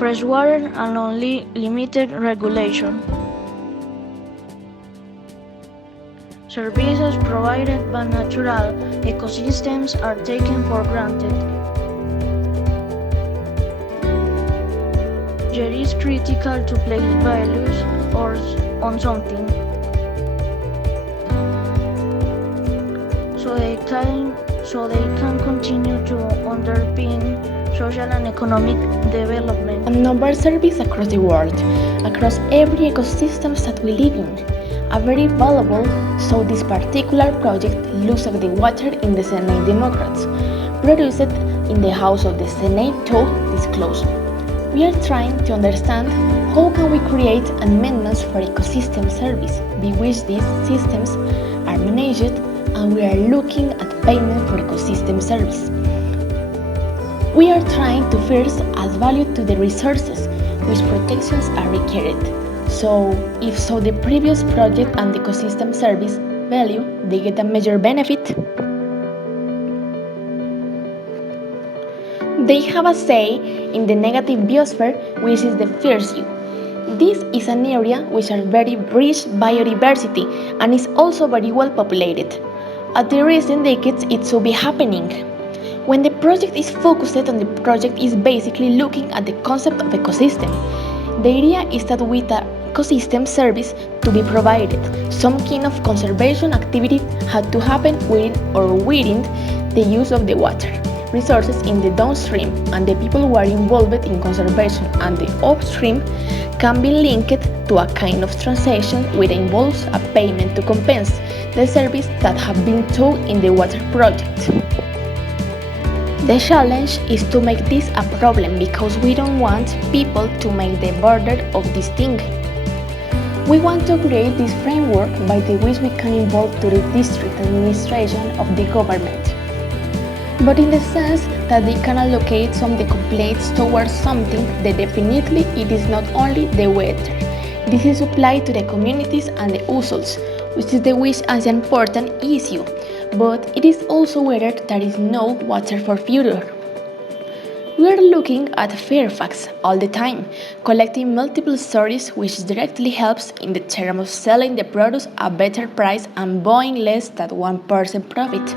freshwater and only limited regulation. Services provided by natural ecosystems are taken for granted. It is critical to place values on something so they can continue to underpin social and economic development. And number service across the world, across every ecosystem that we live in, are very valuable, so this particular project looks at the water in the Senate Democrats, produced in the House of the Senate to disclose. We are trying to understand how can we create amendments for ecosystem service, by which these systems are managed, and we are looking at payment for ecosystem service. We are trying to first add value to the resources which protections are required. So, if so the previous project and the ecosystem service value, they get a major benefit. They have a say in the negative biosphere, which is the first U. This is an area which are very rich biodiversity and is also very well populated. At the recent decades, it should be happening. When the project is focused on the project is basically looking at the concept of ecosystem. The idea is that with an ecosystem service to be provided, some kind of conservation activity had to happen within the use of the water resources in the downstream, and the people who are involved in conservation and the upstream can be linked to a kind of transaction which involves a payment to compensate the service that have been done in the water project. The challenge is to make this a problem because we don't want people to make the border of this thing. We want to create this framework by the which we can involve to the district administration of the government, but in the sense that they can allocate some of the complaints towards something that definitely it is not only the water. This is applied to the communities and the usuals, which is the which as an important issue, but it is also whether there is no water for future. We are looking at Fairfax all the time, collecting multiple stories which directly helps in the term of selling the produce at a better price and buying less than 1% profit.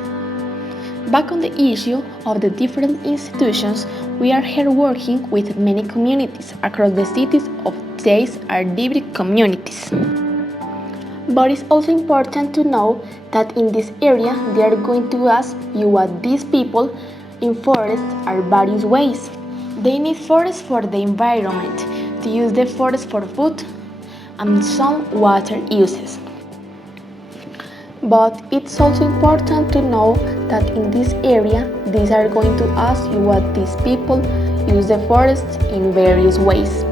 Back on the issue of the different institutions, we are here working with many communities across the cities of these are different communities. But it's also important to know that in this area they are going to ask you what these people in forests are various ways. They need forests for the environment, to use the forest for food and some water uses. But it's also important to know that in this area these are going to ask you what these people use the forest in various ways.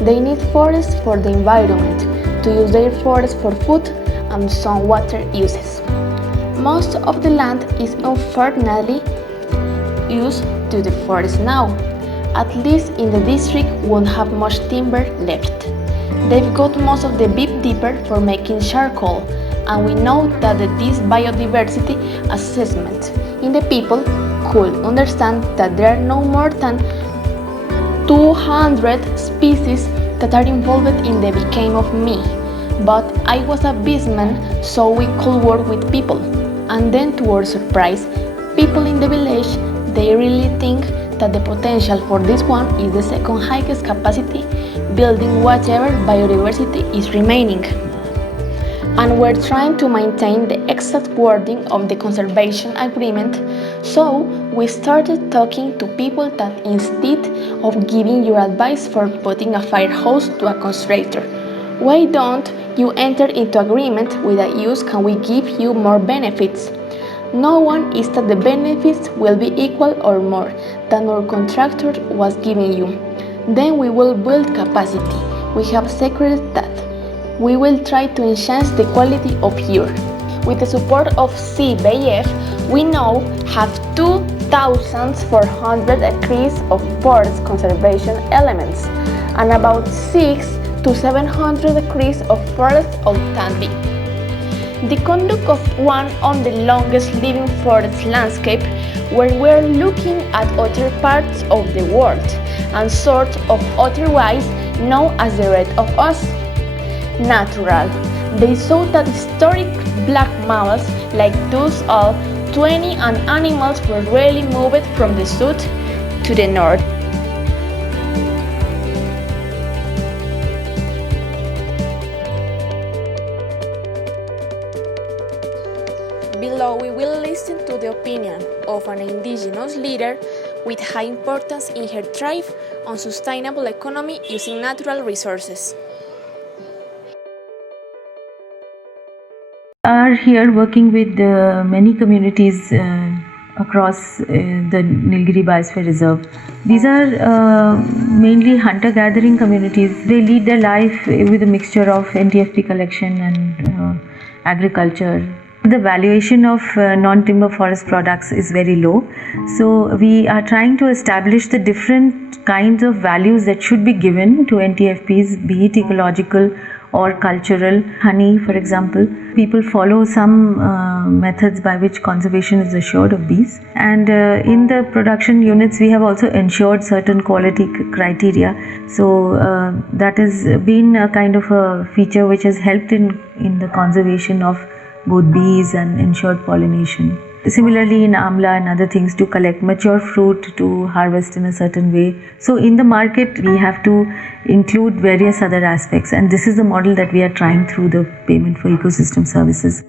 They need forests for the environment, to use their forest for food and some water uses. Most of the land is unfortunately used to the forest now. At least in the district won't have much timber left. They've got most of the beef dipper for making charcoal, and we know that this biodiversity assessment in the people could understand that there are no more than 200 species that are involved in the became of me. But I was a businessman, so we could work with people. And then to our surprise, people in the village, they really think that the potential for this one is the second highest capacity building whatever biodiversity is remaining. And we're trying to maintain the exact wording of the conservation agreement, so we started talking to people that instead of giving you advice for putting a firehouse to a constrainer, why don't you enter into agreement with a use can we give you more benefits? No one is that the benefits will be equal or more than our contractor was giving you. Then we will build capacity. We have secreted that. We will try to enhance the quality of air. With the support of CBF, we now have 2,400 acres of forest conservation elements and about 6 to 700 acres of forest outstanding. The conduct of one of the longest living forest landscape where we're looking at other parts of the world and sort of otherwise known as the rest of us. Natural. They saw that historic black mammals like those all 20 and animals were rarely moved from the south to the north. Below we will listen to the opinion of an indigenous leader with high importance in her thrive on sustainable economy using natural resources. Are here working with many communities across the Nilgiri Biosphere Reserve. These are mainly hunter-gathering communities. They lead their life with a mixture of NTFP collection and agriculture. The valuation of non-timber forest products is very low. So we are trying to establish the different kinds of values that should be given to NTFPs, be it ecological or cultural. Honey, for example, people follow some methods by which conservation is assured of bees, and in the production units we have also ensured certain quality criteria. So that has been a kind of a feature which has helped in the conservation of both bees and ensured pollination. Similarly, in amla and other things, to collect mature fruit to harvest in a certain way. So in the market we have to include various other aspects, and this is the model that we are trying through the payment for ecosystem services.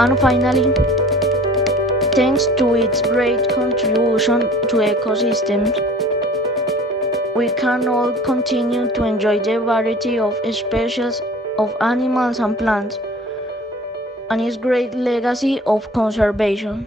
And finally, thanks to its great contribution to ecosystems, we can all continue to enjoy the variety of species of animals and plants and its great legacy of conservation.